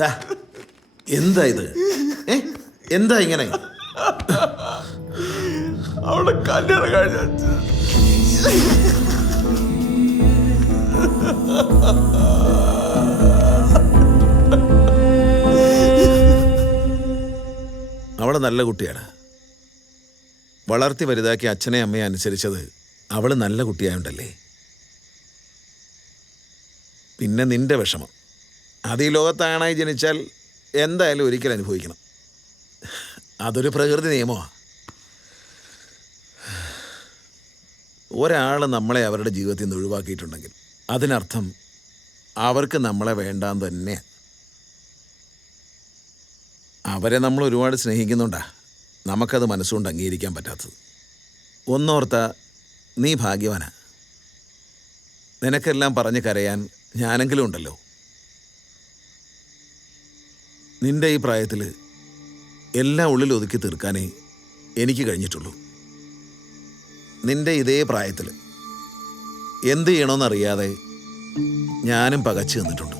ദാ, എന്താ ഇത്? എന്താ ഇങ്ങനെ? അവളെ കല്യാണം കഴിഞ്ഞ അവള് നല്ല കുട്ടിയാണ്. വളർത്തി വലുതാക്കി അച്ഛനെ അമ്മയെ അനുസരിച്ചത് അവള് നല്ല കുട്ടിയായോണ്ടല്ലേ. പിന്നെ നിന്റെ വിഷമം അത് ഈ ലോകത്താണായി ജനിച്ചാൽ എന്തായാലും ഒരിക്കൽ അനുഭവിക്കണം. അതൊരു പ്രകൃതി നിയമമാണ്. ഒരാൾ നമ്മളെ അവരുടെ ജീവിതത്തിൽ നിന്ന് ഒഴിവാക്കിയിട്ടുണ്ടെങ്കിൽ അതിനർത്ഥം അവർക്ക് നമ്മളെ വേണ്ടാന്ന് തന്നെ. അവരെ നമ്മൾ ഒരുപാട് സ്നേഹിക്കുന്നുണ്ടാ നമുക്കത് മനസ്സുകൊണ്ട് അംഗീകരിക്കാൻ പറ്റാത്തത്. ഒന്നോർത്ത നീ ഭാഗ്യവാനാ. നിനക്കെല്ലാം പറഞ്ഞ് കരയാൻ ഞാനെങ്കിലും ഉണ്ടല്ലോ. നിന്റെ ഈ പ്രായത്തിൽ എല്ലാം ഉള്ളിൽ ഒതുക്കി തീർക്കാനേ എനിക്ക് കഴിഞ്ഞിട്ടുള്ളൂ. നിന്റെ ഇതേ പ്രായത്തിൽ എന്ത് ചെയ്യണമെന്നറിയാതെ ഞാനും പകച്ചു നിന്നിട്ടുണ്ട്.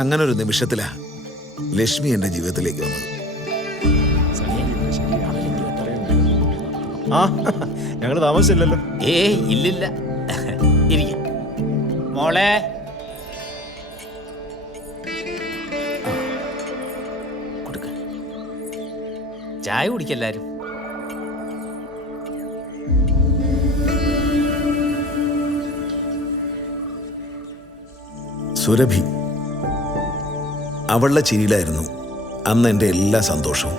അങ്ങനൊരു നിമിഷത്തിലാ ലക്ഷ്മി എൻ്റെ ജീവിതത്തിലേക്ക് വന്നത്. ഞങ്ങൾ താമസിച്ചില്ലല്ലോ. ഇല്ലില്ല. ഇരിക്ക മോളെ. കൊടുക്ക, ചായ കുടിക്കെല്ലാരും. സുരഭി, അവളുടെ ചിരിയിലായിരുന്നു അന്ന് എൻ്റെ എല്ലാ സന്തോഷവും.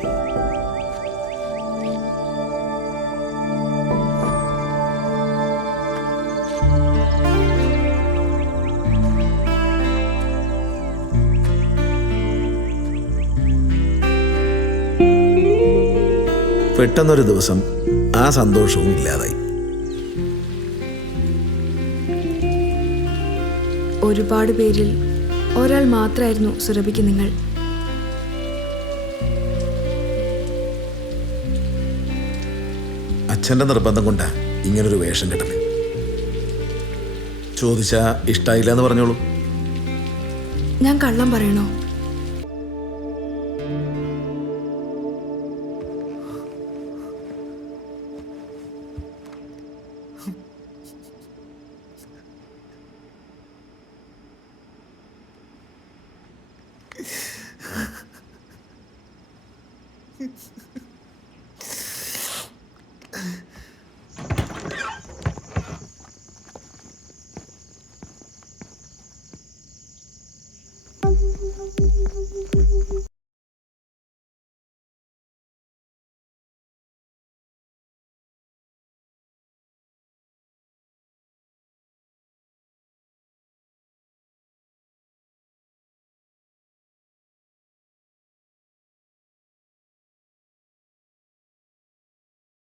പെട്ടെന്നൊരു ദിവസം ആ സന്തോഷവും ഇല്ലാതായി. ഒരുപാട് പേരിൽ ഒരാൾ മാത്രമായിരുന്നു സുരഭിക്ക് നിങ്ങൾ. അച്ഛൻ്റെ നിർബന്ധം കൊണ്ടാ ഇങ്ങനൊരു വേഷം കെട്ടല്. ചോദിച്ചാ ഇഷ്ടായില്ല എന്ന് പറഞ്ഞോളൂ. ഞാൻ കള്ളം പറയണോ?